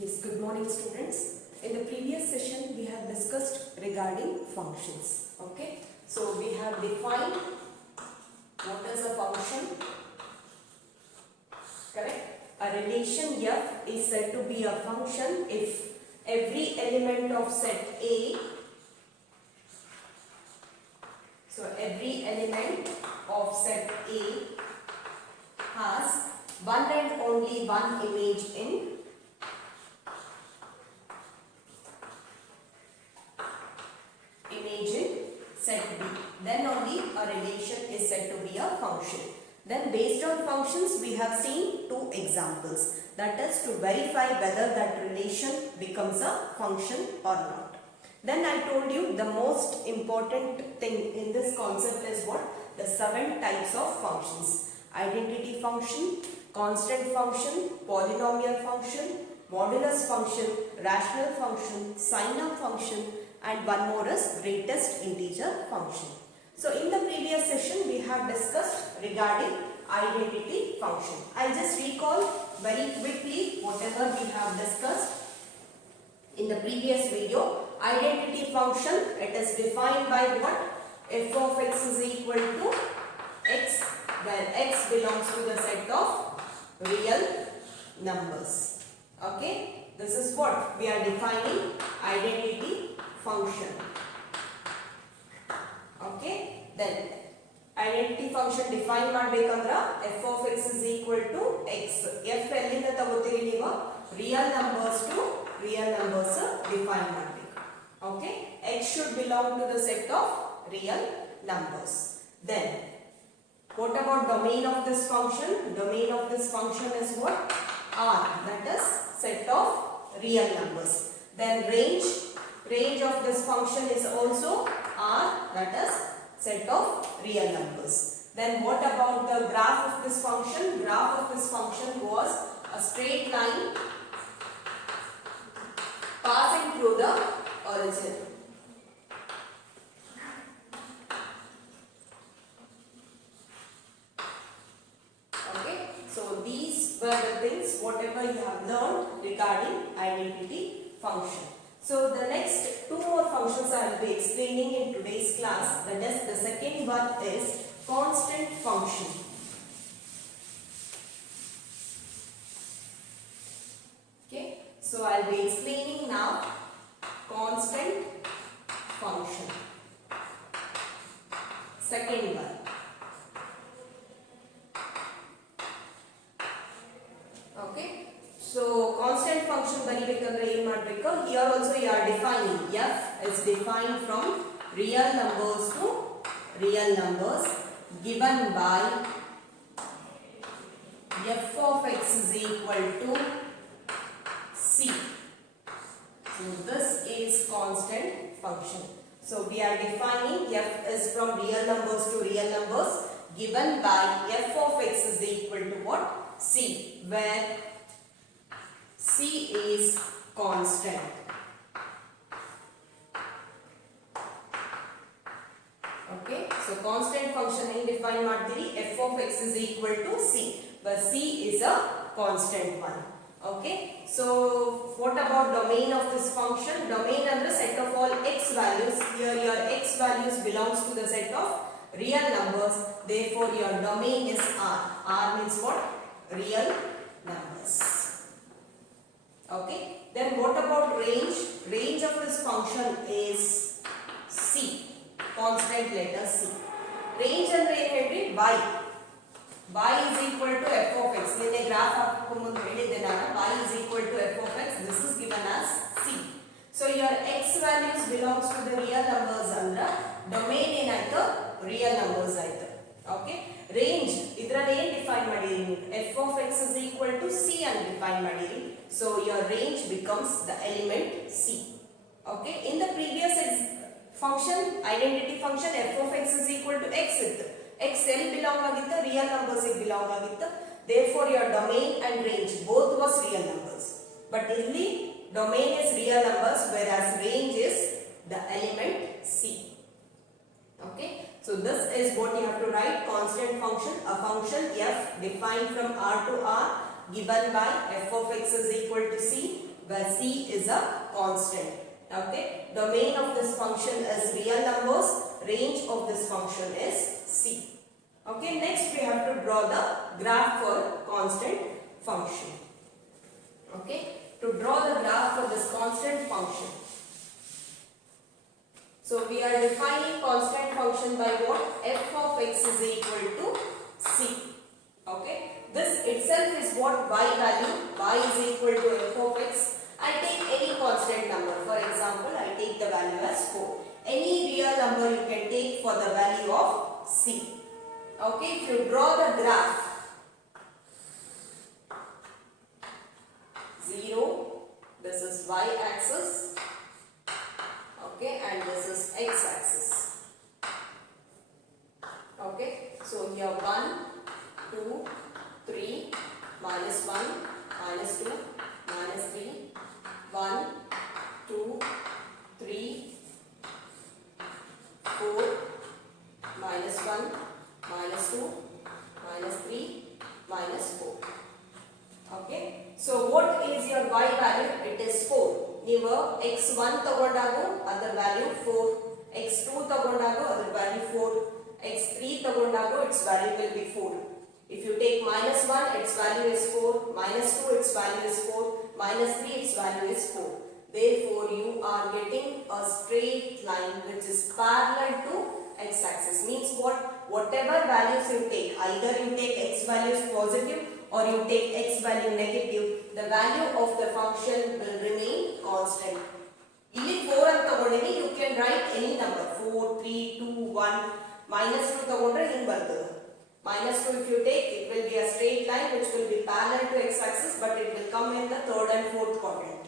Yes, good morning students. In the previous session we have discussed regarding functions. Okay, so we have defined what is a function, correct? A relation F is said to be a function if every element of set A, so every element of set A has one and only one image in set B, then only a relation is said to be a function. Then based on functions we have seen two examples, that is to verify whether that relation becomes a function or not. Then I told you the most important thing in this concept is what? The 7 types of functions: identity function, constant function, polynomial function, modulus function, rational function, sign-up function, and one more is greatest integer function. So in the previous session we have discussed regarding identity function. I'll just recall very quickly whatever we have discussed in the previous video. Identity function, it is defined by what? F of x is equal to x, where x belongs to the set of real numbers. Okay, this is what we are defining identity function. Okay, then identity function define ಮಾಡಬೇಕಂದ್ರ f of x is equal to x. f ಎಲ್ಲಿಂದ ತಗೋತೀರಿ ನೀವು? real numbers to real numbers define ಮಾಡಬೇಕು. Okay, x should belong to the set of real numbers. Then what about domain of this function? Domain of this function is what? R, that is set of real numbers. Then range of this function is also R, that is set of real numbers. Then what about the graph of this function? Graph of this function was a straight line passing through the origin. Okay, so these were the things whatever you have learned regarding identity function. So the next two more functions I will be explaining in today's class. The second one is constant function. Okay, so I will be explaining now constant function. Second one. Okay. So constant function ಬರಿಬೇಕಂದ್ರೆ ಏನು ಮಾಡಬೇಕು? Here also you are defining. F is defined from real numbers to real numbers given by f of x is equal to c. So this is constant function. So we are defining f is from real numbers to real numbers given by f of x is equal to what? C, where C is constant. Okay, so constant function in define ಮಾಡ್ತೀರಿ f of x is equal to c, but c is a constant one. Okay, so what about domain of this function? Domain under set of all x values. Here your x values belongs to the set of real numbers, therefore your domain is R. R means what? Real numbers. Okay, then what about range? Range of this function is c, constant letter c. Range and range y is equal to f of x. ನಿನ್ನೆ graph ಹಾಕಕ್ಕೆ ಮುಂದೆ ಹೇಳಿದ್ದೆ ನಾನು, y is equal to f of x. This is given as c. So your x values belongs to the real numbers andra domain ಏನಾಯ್ತು? real numbers ಆಯ್ತು. Okay, range ಇದರಲ್ಲಿ ಏನು define ಮಾಡಿರಿ? f of x is equal to c and define ಮಾಡಿರಿ. So your range becomes the element c. Okay, in the previous function, identity function, f of x is equal to x ಇತ್ತು. x ಎಲ್ಲಿ belong ಆಗಿತ್ತು? real numbers ಗೆ belong ಆಗಿತ್ತು. Therefore your domain and range both was real numbers. But ಇಲ್ಲಿ domain is real numbers whereas range is the element c. Okay, so this is what you have to write: constant function, a function f defined from R to R given by f of x is equal to c, where c is a constant. Okay, domain of this function is real numbers, range of this function is c. Okay, next we have to draw the graph for constant function. Okay, to draw the graph for this constant function. So we are defining constant function by what? F of x is equal to c. Okay, this itself is what? Y value. Y is equal to f of x. I take any constant number. For example, I take the value as 4. Any real number you can take for the value of c. Okay, if you draw the graph, 0, this is y axis, okay, and this is x axis. Okay, so here 1, 2, 3, minus 1, minus 2, minus 3, 1, 2, 3, 4, minus 1, minus 2, minus 3, minus 4. Okay, so what is your y value? It is 4. ನೀವು x1 ತಗೊಂಡಾಗ ಅದರ value 4, x2 ತಗೊಂಡಾಗ ಅದರ value 4, x3 ತಗೊಂಡಾಗ its value will be 4. If you take minus 1, its value is 4, minus 2, its value is 4, minus 3, its value is 4. Therefore, you are getting a straight line which is parallel to x-axis. Means what? Whatever values you take, either you take x values positive or you take x value negative, the value of the function will remain constant. ಇಲ್ಲಿ 4 ಅಂತ ತಗೊಂಡಿನಿ, you can write any number, 4, 3, 2, 1, minus 2 ತಗೊಂಡ್ರೆ ಹಿಂಗೆ ಬರ್ತದೆ. Minus 2 if you take, it will be a straight line which will be parallel to x-axis, but it will come in the third and fourth quadrant.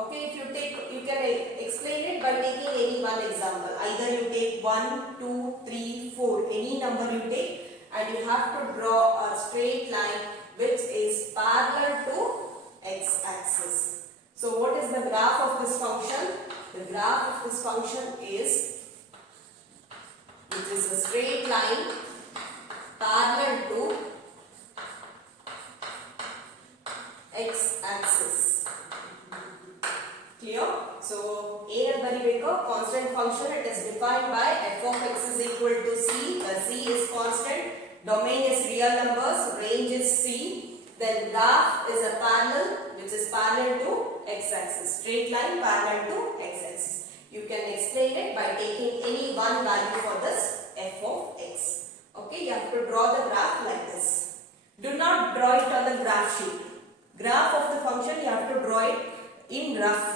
Okay, if you take, you can explain it by taking any one example. Either you take 1, 2, 3, 4, any number you take, and you have to draw a straight line which is parallel to x-axis. So what is the graph of this function? The graph of this function is, which is a straight line parallel to x-axis. Clear? So ಏನಂತ ಬರಿಬೇಕು? Constant function, it is defined by f of x is equal to c, where c is constant, domain is real numbers, range is c, then graph is a parallel which is parallel to x-axis, straight line parallel to x-axis. You can explain it by taking any one value for this f of x. Okay, you have to draw the graph like this. Do not draw it on the graph sheet. Graph of the function you have to draw it in rough.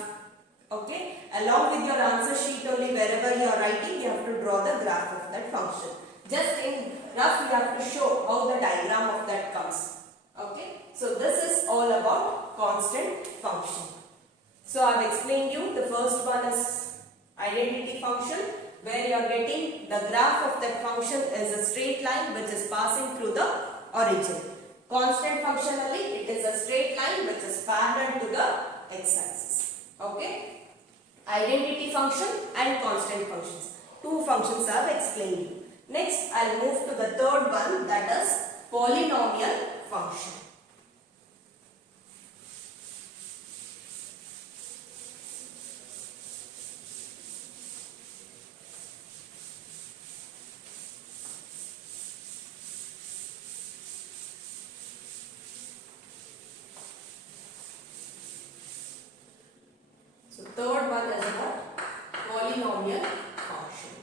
Okay, along with your answer sheet only, wherever you are writing, you have to draw the graph of that function. Just in rough you have to show how the diagram of that comes. Okay, so this is all about constant function. So I have explained you, the first one is identity function, where you are getting the graph of that function is a straight line which is passing through the origin. Constant functionally, it is a straight line which is parallel to the x-axis. Okay, identity function and constant functions. Two functions I have explained you. Next, I will move to the third one, that is polynomial function. So third one is about polynomial function.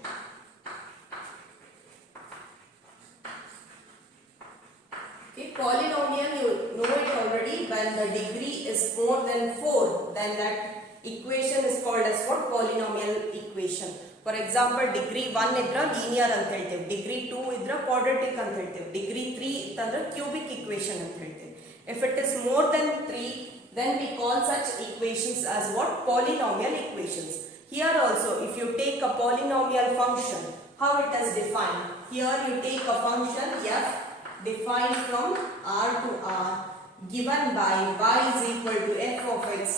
Okay, polynomial, you know it already. When the degree is more than 4, then that equation is called as what? Polynomial equation. For example, degree 1 idra linear anta helteve, degree 2 idra quadratic anta helteve, degree 3 itandre cubic equation anta helteve. If it is more than 3, then we call such equations as what? Polynomial equations. Here also, if you take a polynomial function, how it is defined? Here you take a function f defined from R to R, given by y is equal to f of x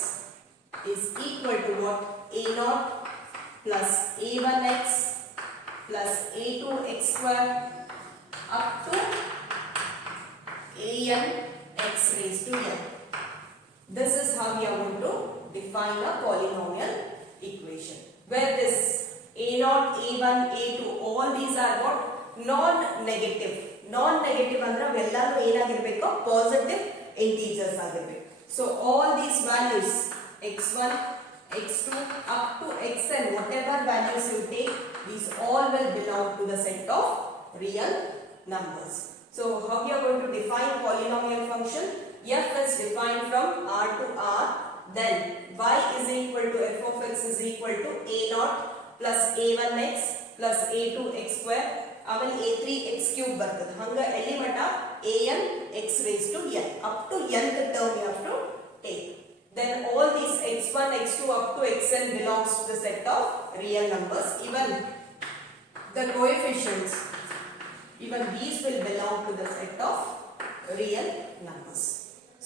is equal to what? A0 plus a1x plus a2x square up to an x raised to n. This is how how we are going to define a polynomial equation, where this a0, a1, a2, all these are what? Non-negative. Non-negative ಅಂದ್ರೆ ಅವೆಲ್ಲನೂ ಏನಾಗಿರಬೇಕು? Positive integers ಆಗಿರಬೇಕು. So all these values x1, x2 up to xn, whatever values you take, these all will belong to the set of real numbers. So how we are going to define polynomial function? F is defined from R to R, then y is equal to f of x is equal to a0 plus a1x plus a2x square, ಆಮೇಲೆ a3x cube ಬರ್ತದೆ. ಹಂಗ ಎಲ್ಲಿ ಮಟ an x raised to n, up to nth term you have to take. Then all these x1, x2 up to xn belongs to the set of real numbers. Even the coefficients, even these will belong to the set of real numbers.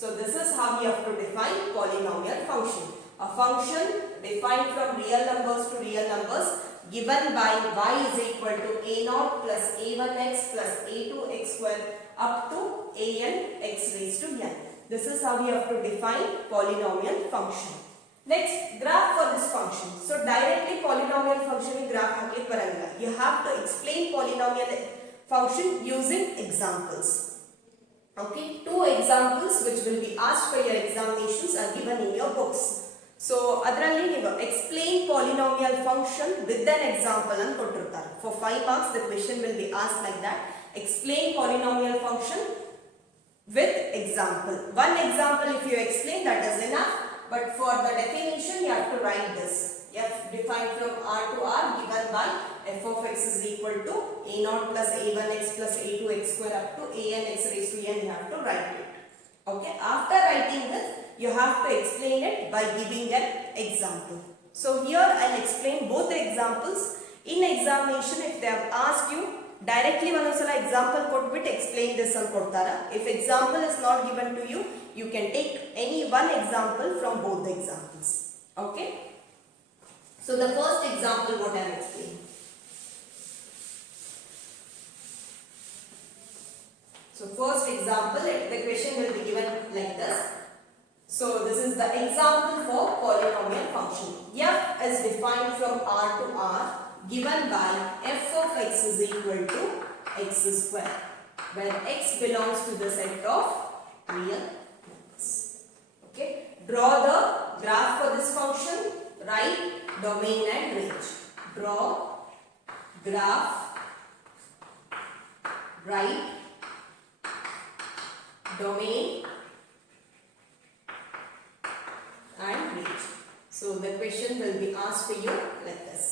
So this is how we have to define polynomial function. A function defined from real numbers to real numbers given by y is equal to a0 plus a1x plus a2x square up to an x raised to n. This is how we have to define polynomial function. Next, graph for this function. So directly polynomial function graph haklik baranga. You have to explain polynomial function using examples. Okay, two examples which will be asked for your examinations are given in your books. So adralli ನೀವು explain polynomial function with an example ಅಂತ ಕೊಟ್ಟಿರ್ತಾರೆ. For 5 marks the question will be asked like that. Explain polynomial function with example. One example if you explain, that is enough, but for the definition you have to write this. F defined from R to R given by f of x is equal to a0 plus a1x plus a2x square up to an x raised to n, you have to write it. Okay, after writing this you have to explain it by giving an example. So here I'll explain both the examples. In examination if they have asked you directly ಒಂದೊಂದ್ಸಲ example ಕೊಟ್ಬಿಟ್ಟು explain this ಅಂತ ಕೊಡ್ತಾರಾ. If example is not given to you, you can take any one example from both the examples. Okay, so the first example what I am explaining. So first example, the question will be given like this. So this is the example for polynomial function. F is defined from R to R given by f of x is equal to x square, where x belongs to the set of real numbers. Okay, draw the graph for this function, write domain and range. Draw graph, write domain and range. So the question will be asked for you like this.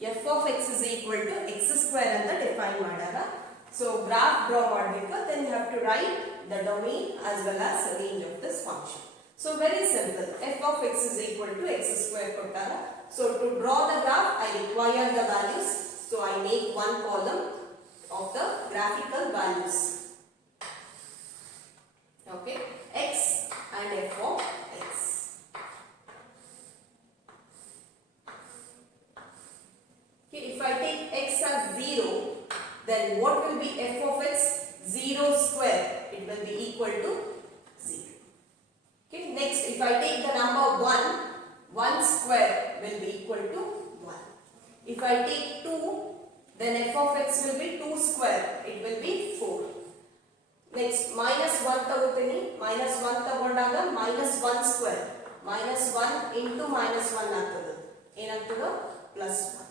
F of x is equal to x square ಅಂತ define ಮಾಡಾರ. So graph draw ಮಾಡಬೇಕು, then you have to write the domain as well as range of this function. So very simple, f of x is equal to x square ಕೊಟ್ಟಾರ. So to draw the graph I require the values. So I make one column of the graphical values. Okay, x and f of x. Okay, if I take x as 0, then what will be f of x? 0 square. It will be equal to 0. Okay, next if I take the number 1, 1 square will be equal to 1. If I take 2, then f of x will be 2 square. It will be 4. Next minus 1 ತಗೋತೀನಿ, minus 1 ತಗೊಂಡಾಗ minus 1 square, minus 1 into minus 1 ಆಗ್ತದೆ, ಏನಾಗ್ತದೆ? plus 1.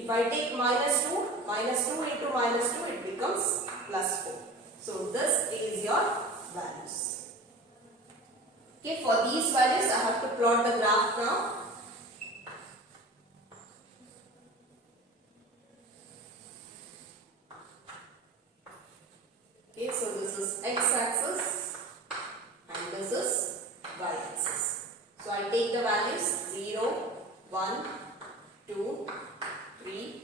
If I take minus 2 into minus 2 it becomes plus 4. So this is your values. Okay, for these values I have to plot the graph now. Okay, so this is x-axis and this is y-axis. So I take the values 0, 1, 2, 3,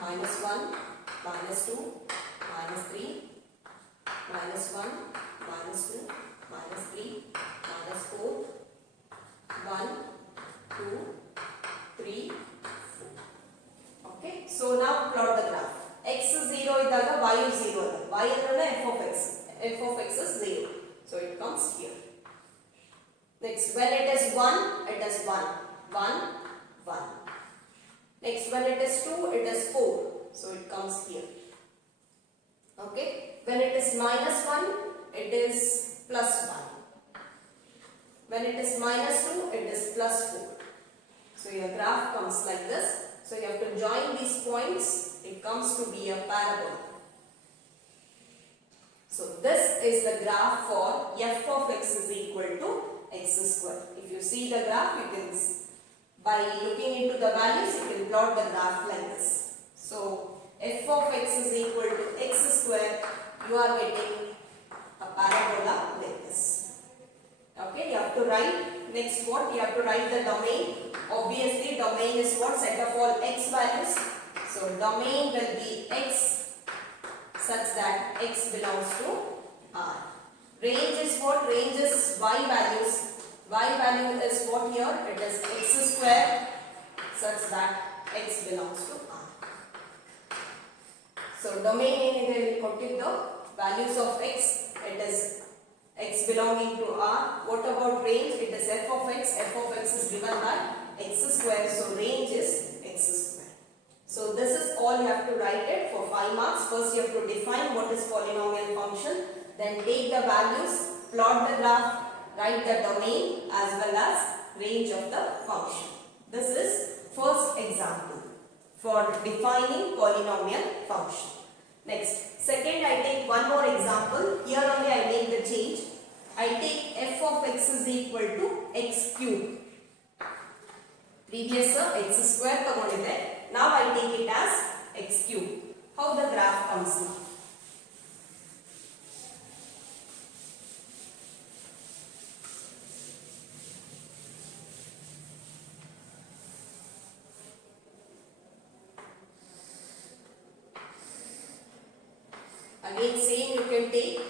minus 1, minus 2, minus 3, minus 1, minus 2, minus 3, minus 4, 1, 2, 3, 4. Okay, so now plot the graph. X is 0 idaga y is 0 ada. Y ಅಂದ್ರೆ f of x. F of x is 0. So it comes here. Next, when it is 1, it is 1. 1, 1. Next, when it is 2, it is 4. So it comes here. Okay. When it is minus 1, it is plus 1. When it is minus 2, it is plus 4. So your graph comes like this. So you have to join these points. It comes to be a parabola. So this is the graph for f of x is equal to x square. If you see the graph, you can, by looking into the values, you can plot the graph like this. So f of x is equal to x square. You are getting a parabola like this. Okay, you have to write, next what? You have to write the domain. Obviously, domain is what? Set of all x values. So domain will be x such that x belongs to R. Range is what? Range is y values. Y value is what here? It is x square such that x belongs to R. So domain in will put the values of x. It is x belonging to R. What about range? It is f of x. F of x is given by x square. So range is x square. So this is all you have to write it for 5 marks. First you have to define what is polynomial function. Then take the values, plot the graph, write the domain as well as range of the function. This is first example for defining polynomial function. Next, second I take one more example. Here only I make the change. I take f of x is equal to x cube. Previous x square ತಗೊಂಡಿದೆ. Now I take it as x cube. How the graph comes now? Again same you can take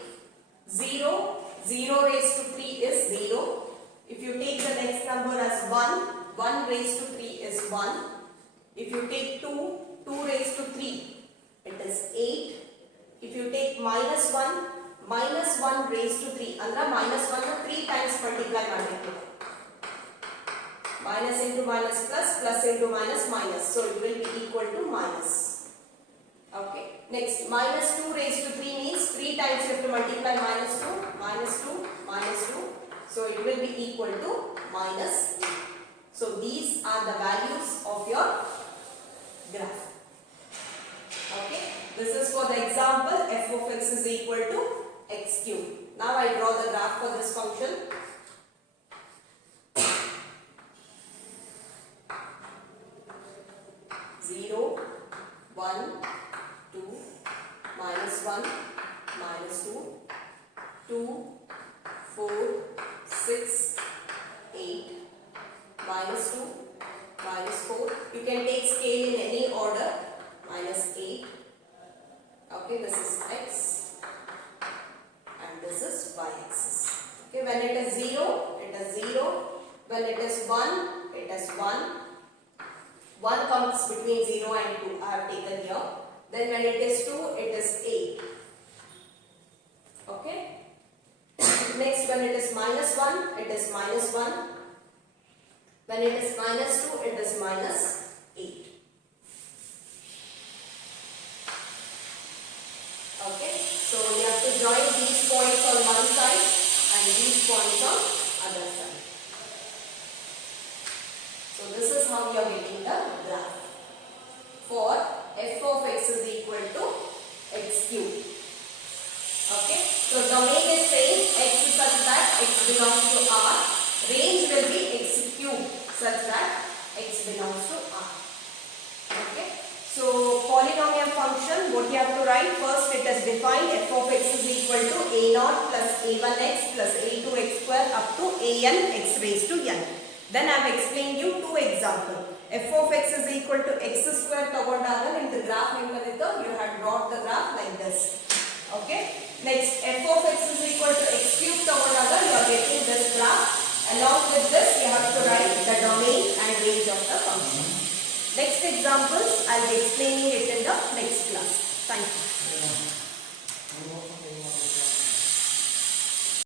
0. 0 raised to 3 is 0. If you take the next number as 1, 1 raised to 3 is 1. If you take 2, 2 raised to 3, it is 8. If you take minus 1, minus 1 raised to 3, andra minus 1 na 3 times multiply madibare. Minus into minus plus, plus into minus minus. So it will be equal to minus. Okay. Next, minus 2 raised to 3 means 3 times you have to multiply minus 2, minus 2, minus 2. So it will be equal to minus 8. So these are the values of your graph. Okay. This is for the example f of x is equal to x cube. Now I draw the graph for this function. Zero, 1, 2, minus 1, minus 2, 2, 4, 6, 8, minus 2, minus 4. You can take scale in any order. Minus 8. Okay, this is x and this is y axis. Okay, when it is 0, it is 0. When it is 1, it is 1. 1 comes between 0 and 2. I have taken here. Then when it is 2, it is 8. Okay. Next, when it is minus 1, it is minus 1. When it is minus 2, it is minus 8. Okay. So you have to join these points on one side and these points on other side. So this is how you are getting the graph for f of x is equal to x cube. Okay. So domain is same, x is such that x belongs to R. Range will be x cube such that x belongs to R. Okay. So polynomial function, what you have to write? First it is defined f of x is equal to a0 plus a1x plus a2x square up to an x raised to n. Then I have explained you two examples. F of x is equal to x square tagondaga in the graph you had brought the graph like this. Okay. Next, f of x is equal to x cube tagondaga you are getting this graph. Along with this you have to write the domain and range of the function. Next examples I will be explaining it in the